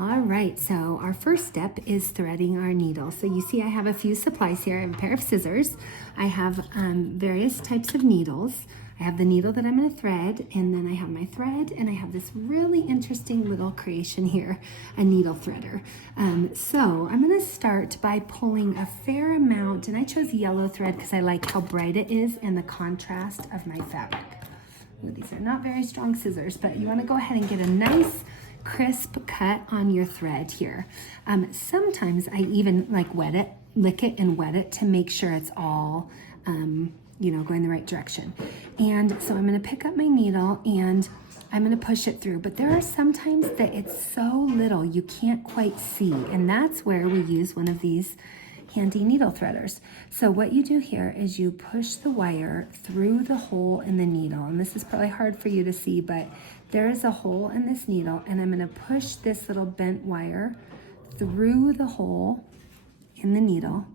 All right, so our first step is threading our needle. So you see I have a few supplies here. I have a pair of scissors. I have various types of needles. I have the needle that I'm going to thread, and then I have my thread, and I have this really interesting little creation here, a needle threader. So I'm going to start by pulling a fair amount, and I chose yellow thread because I like how bright it is and the contrast of my fabric. These are not very strong scissors, but you want to go ahead and get a nice crisp cut on your thread here. Sometimes I even lick it and wet it to make sure it's all, going the right direction. And so I'm going to pick up my needle and I'm going to push it through, but there are some times that it's so little you can't quite see, and that's where we use one of these handy needle threaders. So what you do here is you push the wire through the hole in the needle, and this is probably hard for you to see, but there is a hole in this needle, and I'm going to push this little bent wire through the hole in the needle,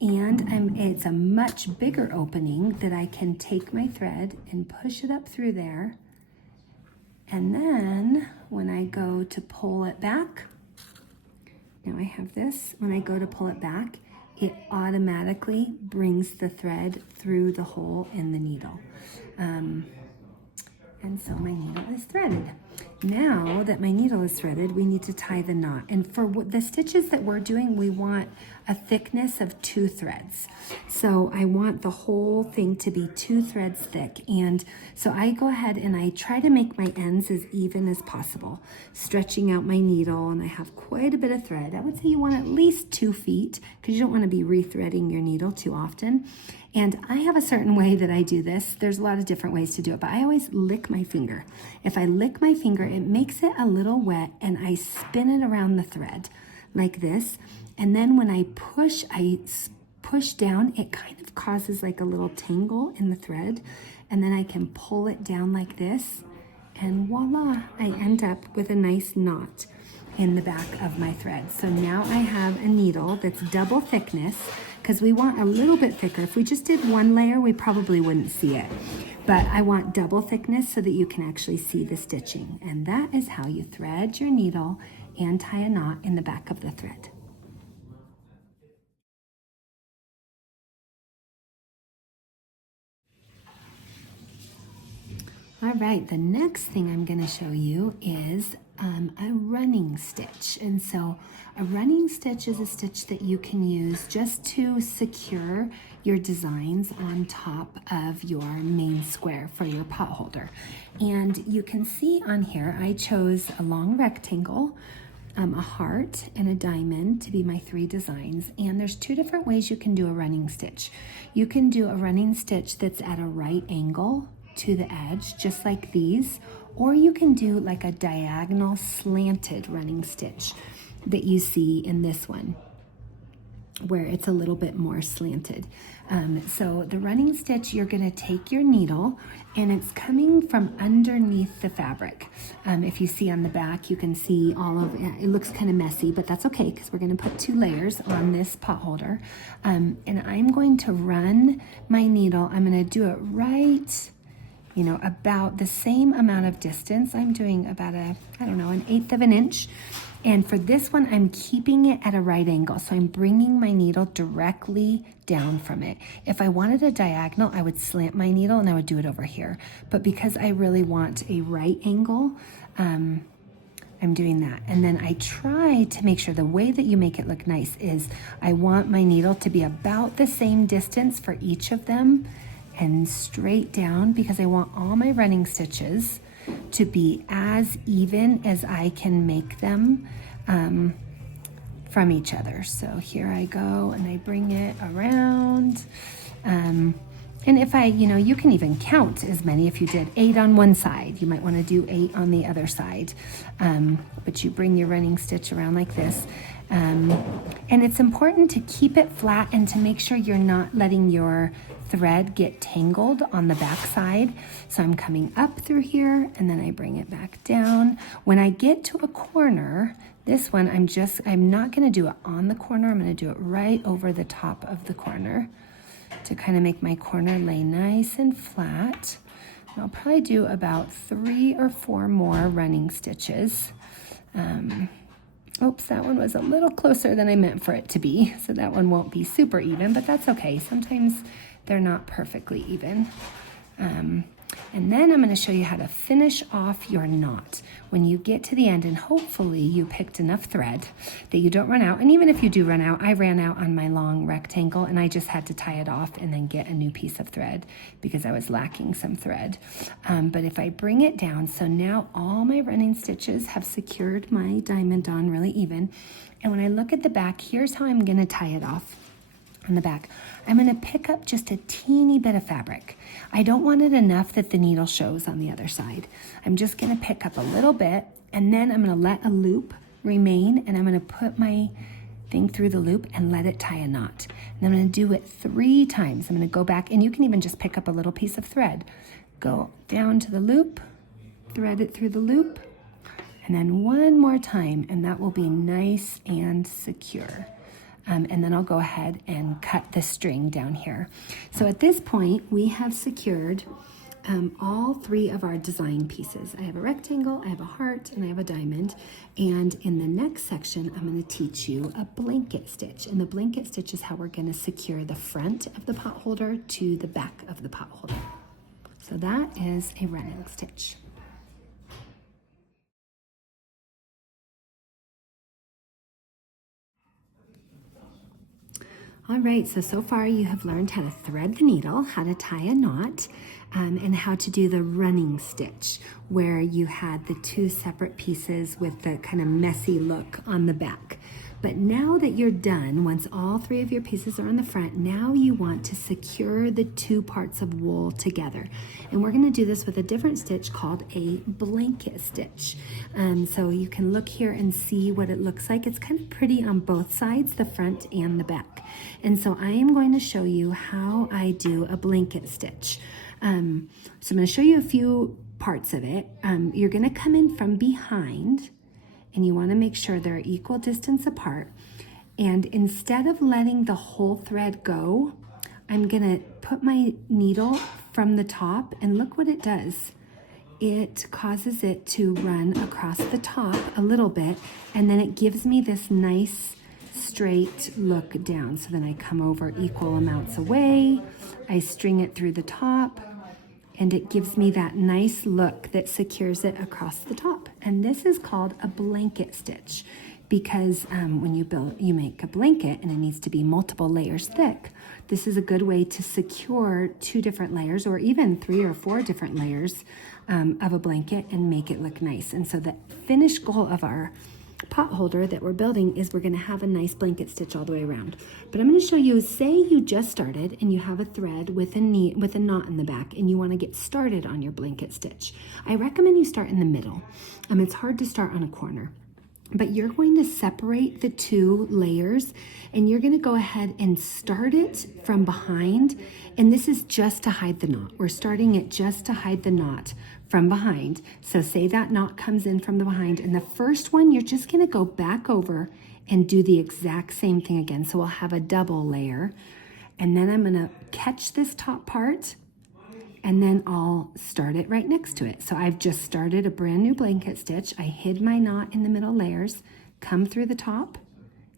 and it's a much bigger opening that I can take my thread and push it up through there, and then when I go to pull it back, now I have this, when I go to pull it back, it automatically brings the thread through the hole in the needle. And so my needle is threaded. Now that my needle is threaded, we need to tie the knot. And for the stitches that we're doing, we want a thickness of 2 threads. So I want the whole thing to be 2 threads thick. And so I go ahead and I try to make my ends as even as possible, stretching out my needle, and I have quite a bit of thread. I would say you want at least 2 feet because you don't want to be rethreading your needle too often. And I have a certain way that I do this. There's a lot of different ways to do it, but I always lick my finger. If I lick my finger, it makes it a little wet, and I spin it around the thread like this. And then when I push down, it kind of causes like a little tangle in the thread. And then I can pull it down like this, and voila, I end up with a nice knot in the back of my thread. So now I have a needle that's double thickness, because we want a little bit thicker. If we just did 1 layer, we probably wouldn't see it. But I want double thickness so that you can actually see the stitching. And that is how you thread your needle and tie a knot in the back of the thread. All right, the next thing I'm going to show you is a running stitch. And so a running stitch is a stitch that you can use just to secure your designs on top of your main square for your pot holder. And you can see on here, I chose a long rectangle, a heart, and a diamond to be my 3 designs. And there's 2 different ways you can do a running stitch. You can do a running stitch that's at a right angle to the edge, just like these, or you can do like a diagonal slanted running stitch that you see in this one, where it's a little bit more slanted. So the running stitch, you're going to take your needle, and it's coming from underneath the fabric. If you see on the back, you can see all of it. It looks kind of messy, but that's okay because we're going to put 2 layers on this pot holder. And I'm going to run my needle. I'm going to do it right, about the same amount of distance. I'm doing about an 1/8 of an inch. And for this one, I'm keeping it at a right angle. So I'm bringing my needle directly down from it. If I wanted a diagonal, I would slant my needle and I would do it over here. But because I really want a right angle, I'm doing that. And then I try to make sure the way that you make it look nice is I want my needle to be about the same distance for each of them and straight down, because I want all my running stitches to be as even as I can make them from each other. So here I go, and I bring it around. And if you can even count as many. If you did 8 on one side, you might want to do 8 on the other side. But you bring your running stitch around like this. And it's important to keep it flat and to make sure you're not letting your thread get tangled on the back side. So I'm coming up through here, and then I bring it back down. When I get to a corner, this one, I'm not going to do it on the corner. I'm going to do it right over the top of the corner to kind of make my corner lay nice and flat. And I'll probably do about 3 or 4 more running stitches. Oops, that one was a little closer than I meant for it to be. So that one won't be super even, but that's okay. Sometimes they're not perfectly even. And then I'm going to show you how to finish off your knot when you get to the end, and hopefully you picked enough thread that you don't run out. And even if you do run out, I ran out on my long rectangle and I just had to tie it off and then get a new piece of thread because I was lacking some thread. But if I bring it down, so now all my running stitches have secured my diamond on really even. And when I look at the back, here's how I'm going to tie it off. On the back, I'm going to pick up just a teeny bit of fabric. I don't want it enough that the needle shows on the other side. I'm just going to pick up a little bit, and then I'm going to let a loop remain, and I'm going to put my thing through the loop and let it tie a knot. And I'm going to do it 3 times. I'm going to go back, and you can even just pick up a little piece of thread. Go down to the loop, thread it through the loop, and then one more time, and that will be nice and secure. And then I'll go ahead and cut the string down here. So at this point, we have secured all 3 of our design pieces. I have a rectangle, I have a heart, and I have a diamond. And in the next section, I'm going to teach you a blanket stitch. And the blanket stitch is how we're going to secure the front of the pot holder to the back of the pot holder. So that is a running stitch. All right, so far you have learned how to thread the needle, how to tie a knot, and how to do the running stitch, where you had the 2 separate pieces with the kind of messy look on the back. But now that you're done, once all 3 of your pieces are on the front, now you want to secure the 2 parts of wool together. And we're going to do this with a different stitch called a blanket stitch. So you can look here and see what it looks like. It's kind of pretty on both sides, the front and the back. And so I am going to show you how I do a blanket stitch. So I'm going to show you a few parts of it. You're going to come in from behind, and you want to make sure they're equal distance apart. And instead of letting the whole thread go, I'm going to put my needle from the top, and look what it does. It causes it to run across the top a little bit, and then it gives me this nice straight look down. So then I come over equal amounts away, I string it through the top, and it gives me that nice look that secures it across the top. And this is called a blanket stitch because when you make a blanket and it needs to be multiple layers thick, this is a good way to secure 2 different layers or even 3 or 4 different layers of a blanket and make it look nice. And so the finished goal of our pot holder that we're building is we're going to have a nice blanket stitch all the way around. But I'm going to show you, say you just started and you have a thread with a knot in the back and you want to get started on your blanket stitch. I recommend you start in the middle. It's hard to start on a corner. But you're going to separate the 2 layers and you're going to go ahead and start it from behind. And this is just to hide the knot. We're starting it just to hide the knot from behind. So say that knot comes in from the behind, and the first one, you're just going to go back over and do the exact same thing again. So we'll have a double layer. And then I'm going to catch this top part, and then I'll start it right next to it. So I've just started a brand new blanket stitch. I hid my knot in the middle layers, come through the top,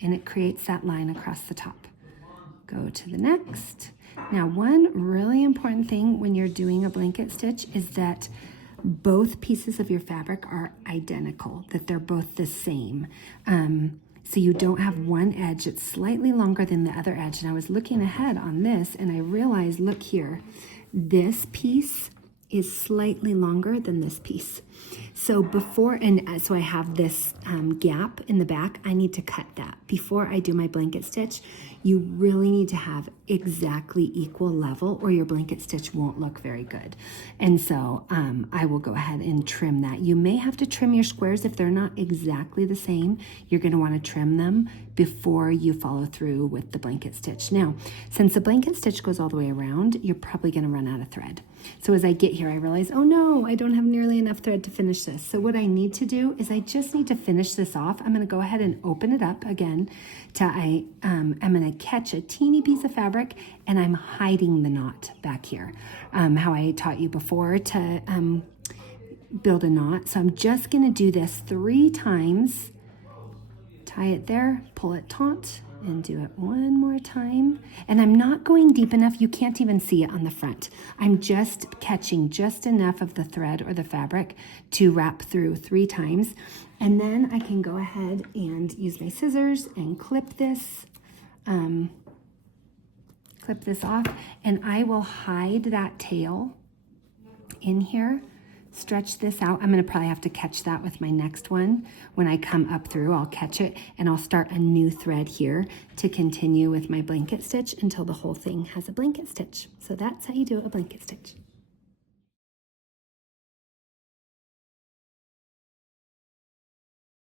and it creates that line across the top. Go to the next. Now, one really important thing when you're doing a blanket stitch is that both pieces of your fabric are identical, that they're both the same. So you don't have one edge that's slightly longer than the other edge. And I was looking ahead on this and I realized, look here, this piece is slightly longer than this piece. So so I have this gap in the back. I need to cut that. Before I do my blanket stitch, you really need to have exactly equal level or your blanket stitch won't look very good. And so I will go ahead and trim that. You may have to trim your squares if they're not exactly the same. You're going to want to trim them before you follow through with the blanket stitch. Now, since the blanket stitch goes all the way around, you're probably going to run out of thread. So as I get here, I realize, oh no, I don't have nearly enough thread to finish this. So what I need to do is I just need to finish this off. I'm going to go ahead and open it up again. I'm going to catch a teeny piece of fabric and I'm hiding the knot back here. How I taught you before to build a knot. So I'm just going to do this 3 times Tie it there, pull it taut, and do it one more time. And I'm not going deep enough. You can't even see it on the front. I'm just catching just enough of the thread or the fabric to wrap through 3 times. And then I can go ahead and use my scissors and clip this off, and I will hide that tail in here. Stretch this out. I'm going to probably have to catch that with my next one. When I come up through, I'll catch it and I'll start a new thread here to continue with my blanket stitch until the whole thing has a blanket stitch. So that's how you do a blanket stitch.